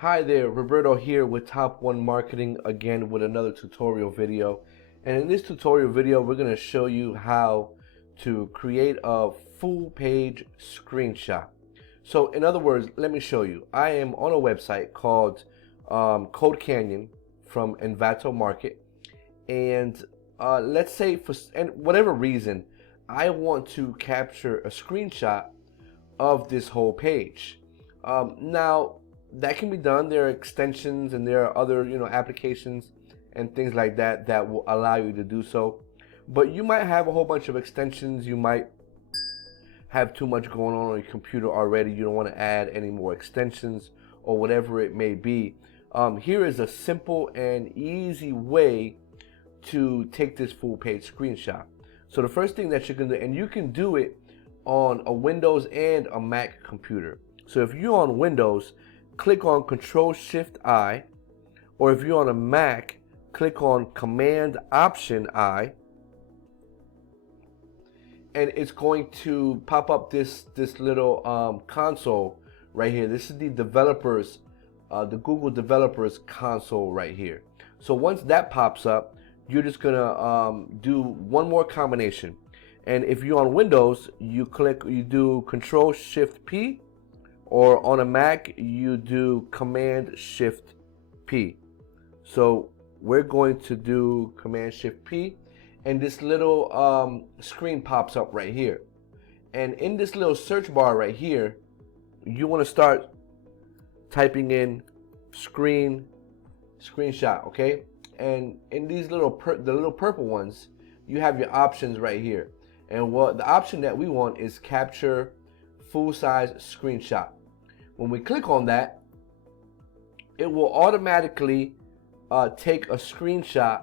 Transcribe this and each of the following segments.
Hi there, Roberto here with Top One Marketing again with another tutorial video. And in this tutorial video, we're going to show you how to create a full page screenshot. So in other words, let me show you. I am on a website called Code Canyon from Envato Market. And let's say for whatever reason, I want to capture a screenshot of this whole page. Now, that can be done. There are extensions and there are other applications and things like that that will allow you to do so, but you might have a whole bunch of extensions. You might have too much going on your computer already. You don't want to add any more extensions or whatever it may be. Here is a simple and easy way to take this full page screenshot. So the first thing that you're going to do, and you can do it on a Windows and a Mac computer. So if you're on Windows, click on Control-Shift-I, or if you're on a Mac, click on Command-Option-I, and it's going to pop up this little console right here. This is the developers, the Google developers console right here. So once that pops up, you're just gonna do one more combination. And if you're on Windows, you do Control-Shift-P, or on a Mac, you do Command-Shift-P. So we're going to do Command-Shift-P, and this little screen pops up right here. And in this little search bar right here, you want to start typing in screenshot, okay? And in these the little purple ones, you have your options right here. And what the option that we want is capture full-size screenshot. When we click on that, it will automatically take a screenshot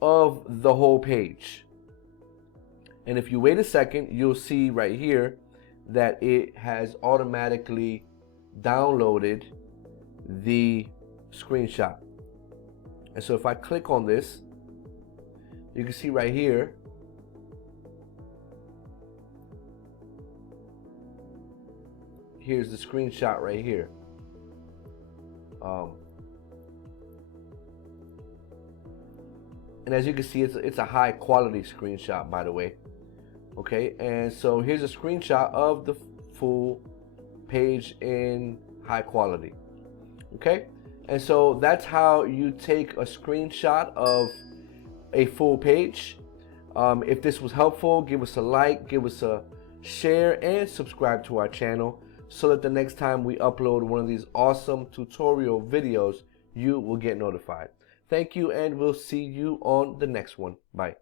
of the whole page. And if you wait a second, you'll see right here that it has automatically downloaded the screenshot. And so if I click on this, you can see right here here's the screenshot right here. And as you can see, it's a high quality screenshot, by the way. Okay, and so here's a screenshot of the full page in high quality. Okay, and so that's how you take a screenshot of a full page. If this was helpful, give us a like, give us a share, and subscribe to our channel, so that the next time we upload one of these awesome tutorial videos, you will get notified. Thank you, and we'll see you on the next one. Bye.